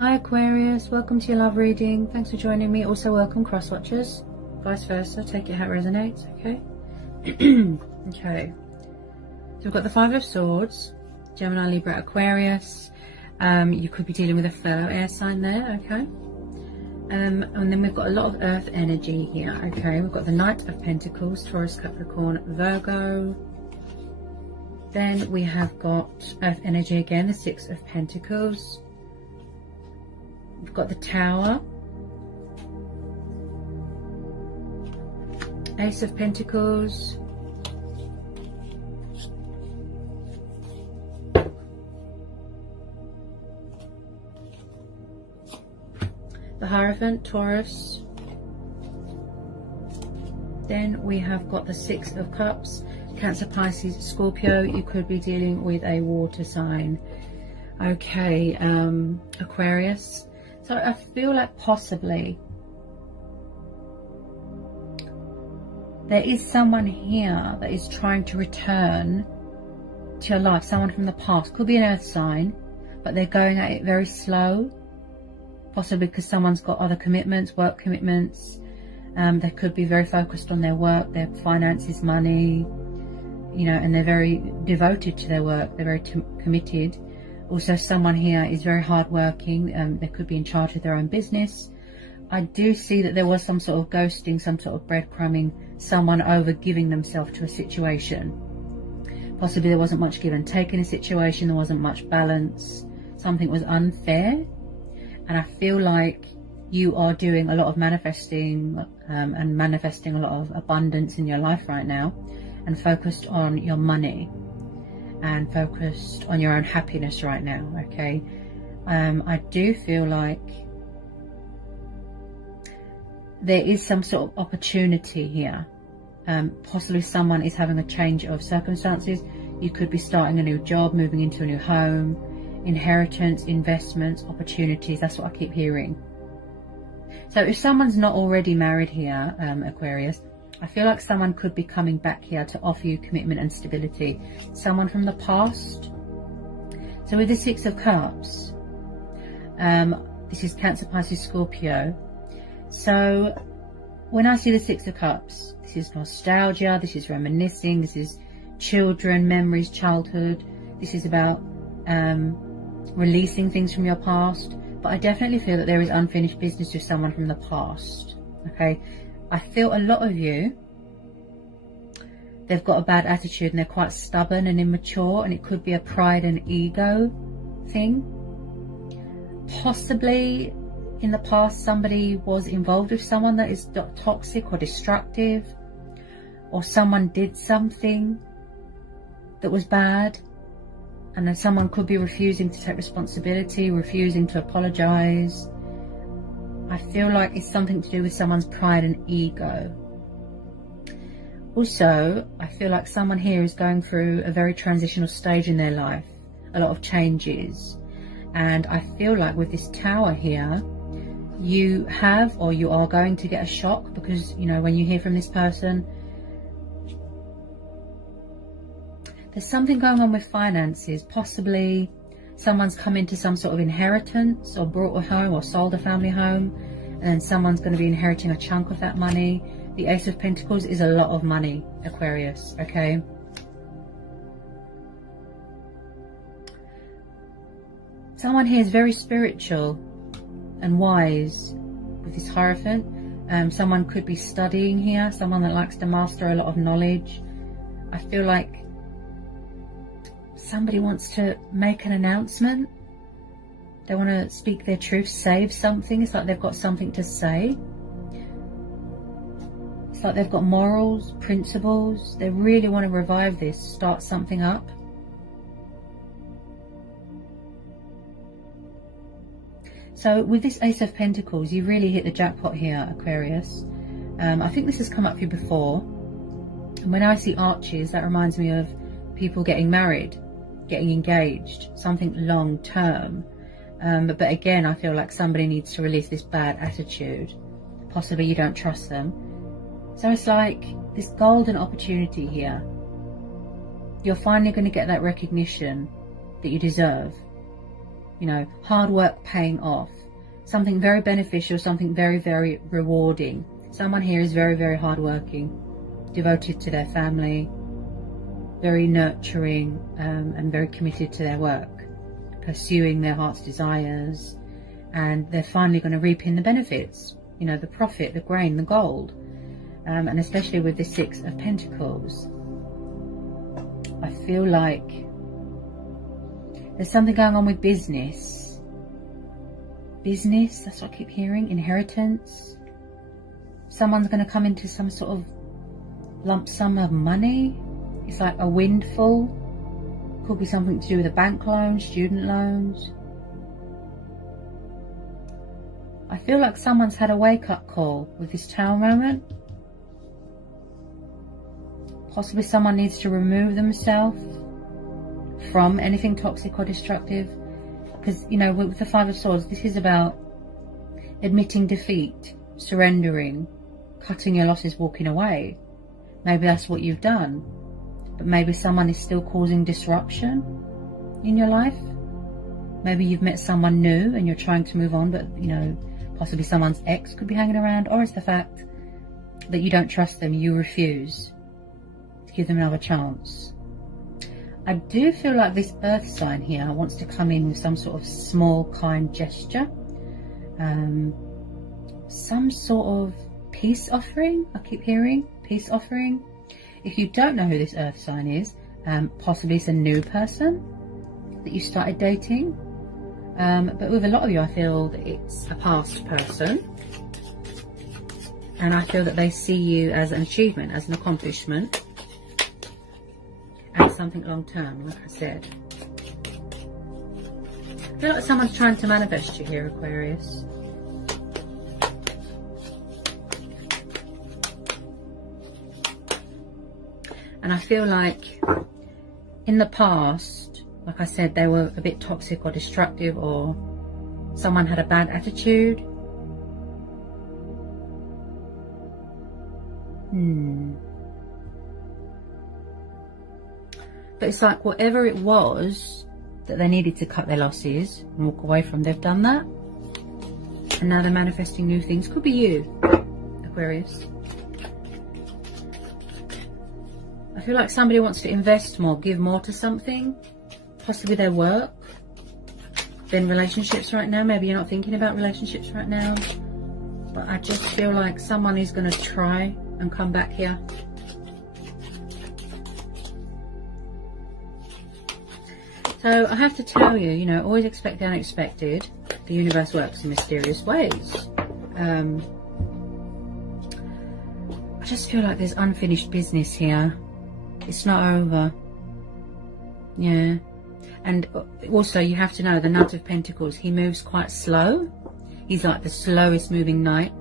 Hi Aquarius, welcome to your love reading. Thanks for joining me. Also welcome cross watchers, vice versa. Take it how it resonates, okay? Okay. So we've got the Five of Swords, Gemini, Libra, Aquarius. You could be dealing with a fire air sign there, okay? And then we've got a lot of earth energy here, okay? We've got the Knight of Pentacles, Taurus, Capricorn, Virgo. Then we have got earth energy again, the Six of Pentacles. We've got the Tower, Ace of Pentacles, the Hierophant, Taurus. Then we have got the Six of Cups, Cancer, Pisces, Scorpio. You could be dealing with a water sign. Okay, Aquarius. So I feel like possibly there is someone here that is trying to return to your life, someone from the past. Could be an earth sign, but they're going at it very slow, possibly because someone's got other commitments, work commitments. They could be very focused on their work, their finances, money, you know, and they're very devoted to their work. They're very committed. Also, someone here is very hardworking. They could be in charge of their own business. I do see that there was some sort of ghosting, some sort of breadcrumbing, someone over giving themselves to a situation. Possibly there wasn't much give and take in a situation. There wasn't much balance. Something was unfair. And I feel like you are doing a lot of manifesting and manifesting a lot of abundance in your life right now, and focused on your money and focused on your own happiness right now, okay? I do feel like there is some sort of opportunity here. Possibly someone is having a change of circumstances. You could be starting a new job, moving into a new home, inheritance, investments, opportunities. That's what I keep hearing. So if someone's not already married here, Aquarius, I feel like someone could be coming back here to offer you commitment and stability. Someone from the past. So with the Six of Cups, this is Cancer, Pisces, Scorpio. So when I see the Six of Cups, this is nostalgia, this is reminiscing, this is children, memories, childhood. This is about releasing things from your past. But I definitely feel that there is unfinished business with someone from the past, okay? I feel a lot of you, they've got a bad attitude and they're quite stubborn and immature, and it could be a pride and ego thing. Possibly in the past somebody was involved with someone that is toxic or destructive, or someone did something that was bad, and then someone could be refusing to take responsibility, refusing to apologize. I feel like it's something to do with someone's pride and ego. Also, I feel like someone here is going through a very transitional stage in their life, a lot of changes. And I feel like with this Tower here, you have, or you are going to get a shock, because, you know, when you hear from this person, there's something going on with finances. Possibly someone's come into some sort of inheritance, or brought a home, or sold a family home, and then someone's going to be inheriting a chunk of that money. The Ace of Pentacles is a lot of money, Aquarius, okay? Someone here is very spiritual and wise with this Hierophant. Someone could be studying here, someone that likes to master a lot of knowledge. I feel like somebody wants to make an announcement. They want to speak their truth, save something. It's like they've got something to say. It's like they've got morals, principles. They really want to revive this, start something up. So with this Ace of Pentacles, you really hit the jackpot here, Aquarius. I think this has come up for you before. And when I see arches, that reminds me of people getting married, getting engaged, something long term. But again, I feel like somebody needs to release this bad attitude. Possibly you don't trust them. So it's like this golden opportunity here. You're finally going to get that recognition that you deserve. You know, hard work paying off. Something very beneficial, something very, very rewarding. Someone here is very, very hardworking, devoted to their family, very nurturing, and very committed to their work, pursuing their heart's desires, and they're finally going to reap in the benefits, you know, the profit, the grain, the gold, and especially with the Six of Pentacles. I feel like there's something going on with business. Business, that's what I keep hearing. Inheritance. Someone's going to come into some sort of lump sum of money. It's like a windfall. Could be something to do with a bank loan, student loans. I feel like someone's had a wake-up call with this Tower moment. Possibly someone needs to remove themselves from anything toxic or destructive. Because, you know, with the Five of Swords, this is about admitting defeat, surrendering, cutting your losses, walking away. Maybe that's what you've done. But maybe someone is still causing disruption in your life. Maybe you've met someone new and you're trying to move on, but, you know, possibly someone's ex could be hanging around. Or it's the fact that you don't trust them, you refuse to give them another chance. I do feel like this earth sign here wants to come in with some sort of small, kind gesture. Some sort of peace offering, I keep hearing. Peace offering. If you don't know who this earth sign is, possibly it's a new person that you started dating. But with a lot of you, I feel that it's a past person. And I feel that they see you as an achievement, as an accomplishment. And something long term, like I said. I feel like someone's trying to manifest you here, Aquarius. And I feel like in the past, like I said, they were a bit toxic or destructive, or someone had a bad attitude. But it's like whatever it was that they needed to cut their losses and walk away from, they've done that. And now they're manifesting new things. Could be you, Aquarius. I feel like somebody wants to invest more, give more to something, possibly their work, than relationships right now. Maybe you're not thinking about relationships right now, but I just feel like someone is going to try and come back here. So I have to tell you, you know, always expect the unexpected. The universe works in mysterious ways. I just feel like there's unfinished business here. It's not over. Yeah. And also you have to know the Knight of Pentacles, he moves quite slow. He's like the slowest moving knight.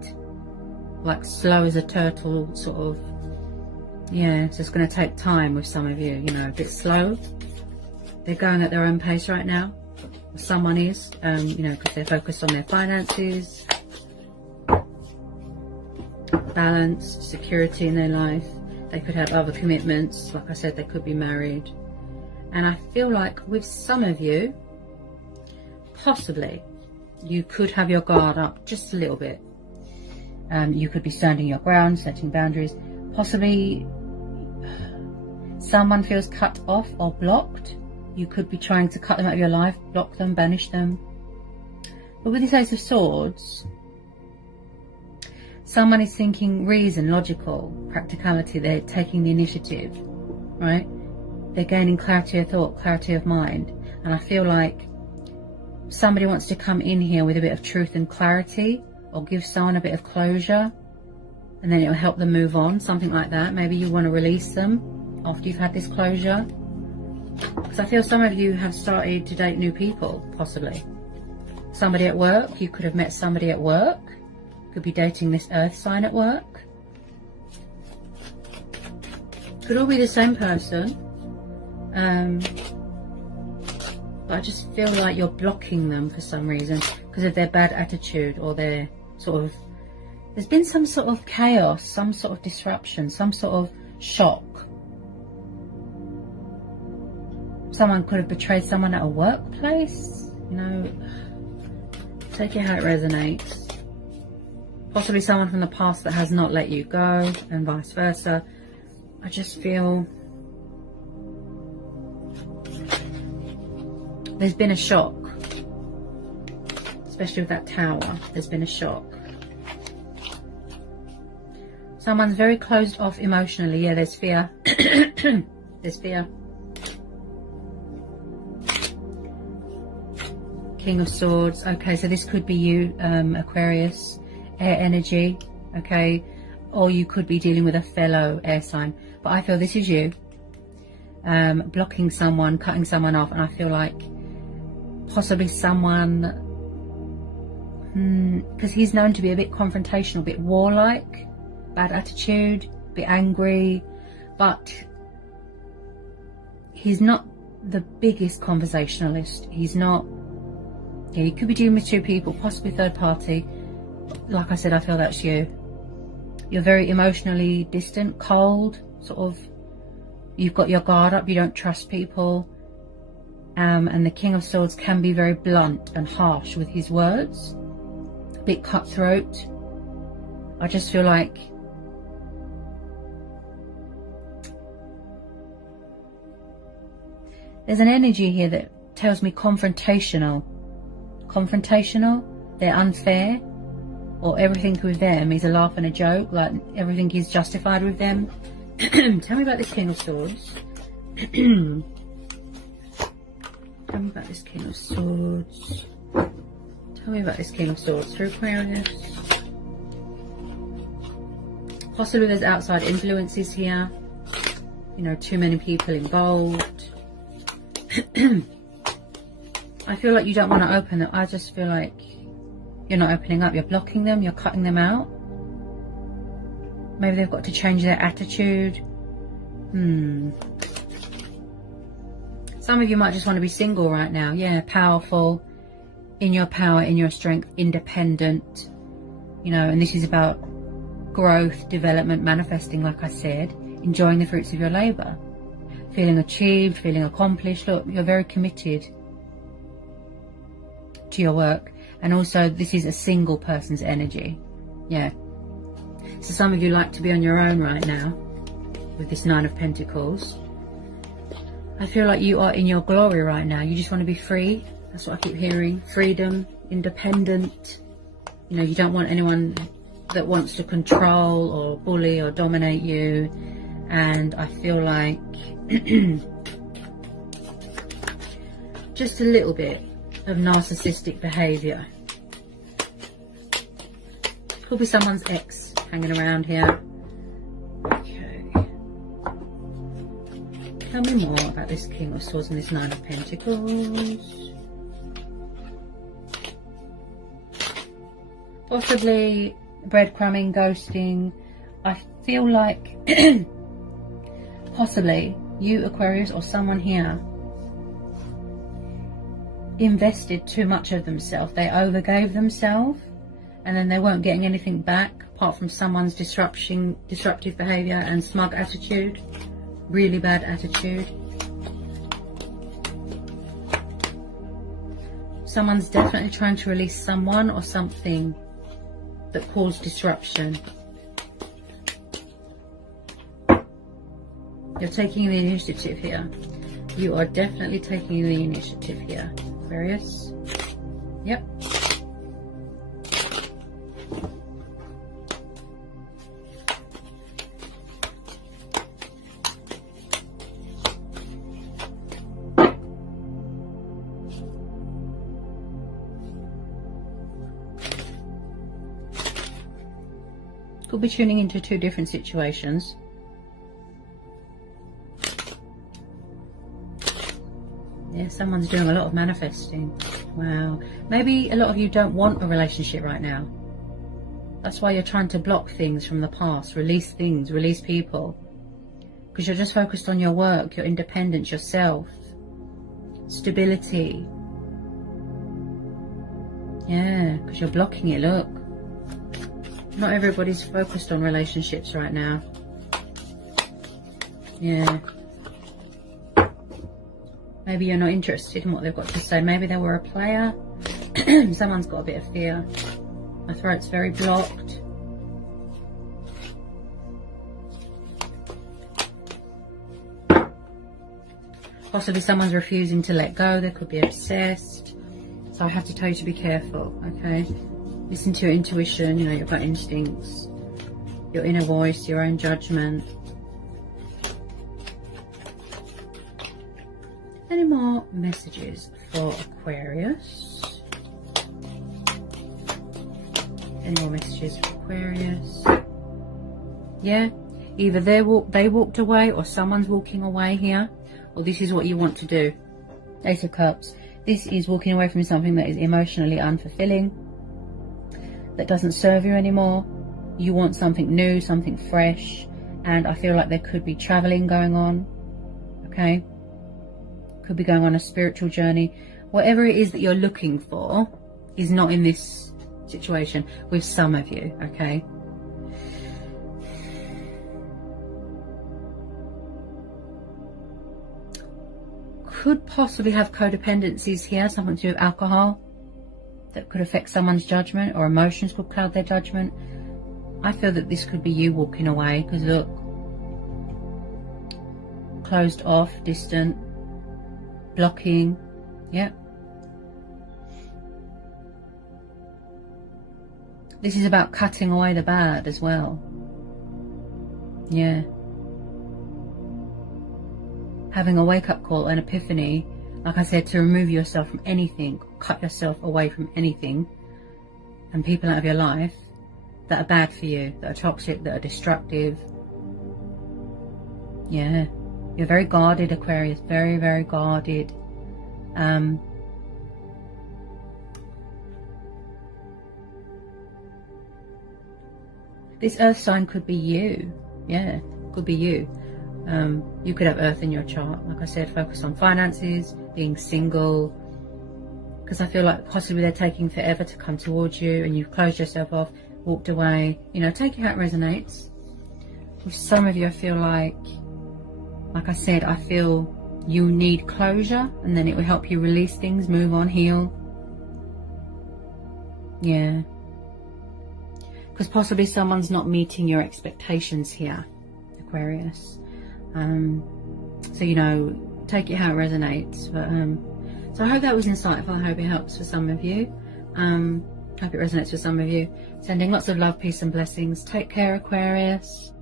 Like slow as a turtle, sort of. Yeah, so it's going to take time with some of you, you know, a bit slow. They're going at their own pace right now. Someone is, you know, because they're focused on their finances, balance, security in their life. They could have other commitments. Like I said, they could be married. And I feel like with some of you, possibly, you could have your guard up just a little bit. You could be standing your ground, setting boundaries. Possibly, someone feels cut off or blocked. You could be trying to cut them out of your life, block them, banish them. But with this Ace of Swords, someone is thinking reason, logical, practicality. They're taking the initiative, right? They're gaining clarity of thought, clarity of mind. And I feel like somebody wants to come in here with a bit of truth and clarity, or give someone a bit of closure, and then it will help them move on, something like that. Maybe you want to release them after you've had this closure. Because I feel some of you have started to date new people, possibly. Somebody at work, you could have met somebody at work. Could be dating this earth sign at work. Could all be the same person. But I just feel like you're blocking them for some reason because of their bad attitude, or their sort of... There's been some sort of chaos, some sort of disruption, some sort of shock. Someone could have betrayed someone at a workplace. You know, take it how it resonates. Possibly someone from the past that has not let you go, and vice versa. I just feel there's been a shock. Especially with that Tower, there's been a shock. Someone's very closed off emotionally. Yeah, there's fear. There's fear. King of Swords. Okay, so this could be you, Aquarius. Air energy. Okay, or you could be dealing with a fellow air sign. But I feel this is you. Blocking someone, cutting someone off. And I feel like possibly someone... because he's known to be a bit confrontational, a bit warlike, bad attitude, a bit angry, but he's not the biggest conversationalist. He's not... Yeah, you could be dealing with two people, possibly third party. Like I said, I feel that's you. You're very emotionally distant, cold, sort of. You've got your guard up, you don't trust people. And the King of Swords can be very blunt and harsh with his words. A bit cutthroat. I just feel like there's an energy here that tells me confrontational. Confrontational. They're unfair. Or everything with them is a laugh and a joke. Like everything is justified with them. Tell me about this King of Swords. Tell me about this King of Swords. Tell me about this King of Swords through Aquarius. Possibly there's outside influences here. You know, too many people involved. I feel like you don't want to open it. I just feel like you're not opening up. You're blocking them. You're cutting them out. Maybe they've got to change their attitude. Some of you might just want to be single right now. Yeah, powerful. In your power, in your strength, independent. You know, and this is about growth, development, manifesting, like I said. Enjoying the fruits of your labour. Feeling achieved, feeling accomplished. Look, you're very committed to your work. And also, this is a single person's energy. Yeah. So some of you like to be on your own right now with this Nine of Pentacles. I feel like you are in your glory right now. You just want to be free. That's what I keep hearing. Freedom, independent. You know, you don't want anyone that wants to control or bully or dominate you. And I feel like just a little bit of narcissistic behaviour. Could be someone's ex hanging around here. Okay. Tell me more about this King of Swords and this Nine of Pentacles. Possibly breadcrumbing, ghosting. I feel like possibly you, Aquarius, or someone here invested too much of themselves. They overgave themselves, and then they weren't getting anything back apart from someone's disruptive behaviour and smug attitude. Really bad attitude. Someone's definitely trying to release someone or something that caused disruption. You're taking the initiative here. You are definitely taking the initiative here, Aquarius. Yep. Could be tuning into two different situations. Yeah, someone's doing a lot of manifesting. Wow. Maybe a lot of you don't want a relationship right now. That's why you're trying to block things from the past, release things, release people. Because you're just focused on your work, your independence, yourself, stability. Yeah, because you're blocking it, look. Not everybody's focused on relationships right now. Yeah. Maybe you're not interested in what they've got to say. Maybe they were a player. Someone's got a bit of fear. My throat's very blocked. Possibly someone's refusing to let go. They could be obsessed. So I have to tell you to be careful, okay? Listen to your intuition, you know, your gut instincts, your inner voice, your own judgment. Any more messages for Aquarius? Any more messages for Aquarius? Yeah, either they walked away, or someone's walking away here, or this is what you want to do. Ace of Cups. This is walking away from something that is emotionally unfulfilling, that doesn't serve you anymore. You want something new, something fresh, and I feel like there could be traveling going on, okay? Could be going on a spiritual journey. Whatever it is that you're looking for is not in this situation with some of you, okay? Could possibly have codependencies here, something to do with alcohol that could affect someone's judgment, or emotions could cloud their judgment. I feel that this could be you walking away, because look, closed off, distant, blocking, yeah. This is about cutting away the bad as well, yeah. Having a wake-up call, an epiphany, like I said, to remove yourself from anything, cut yourself away from anything and people out of your life that are bad for you, that are toxic, that are destructive. Yeah, you're very guarded, Aquarius, very, very guarded. This earth sign could be you, yeah, could be you. You could have earth in your chart. Like I said, focus on finances, being single, because I feel like possibly they're taking forever to come towards you and you've closed yourself off, walked away. You know, take it how it resonates. With some of you, I feel like I said, I feel you need closure, and then it will help you release things, move on, heal. Yeah. Because possibly someone's not meeting your expectations here, Aquarius. So, you know, take it how it resonates. But so I hope that was insightful. I hope it helps for some of you. Hope it resonates for some of you. Sending lots of love, peace and blessings. Take care, Aquarius.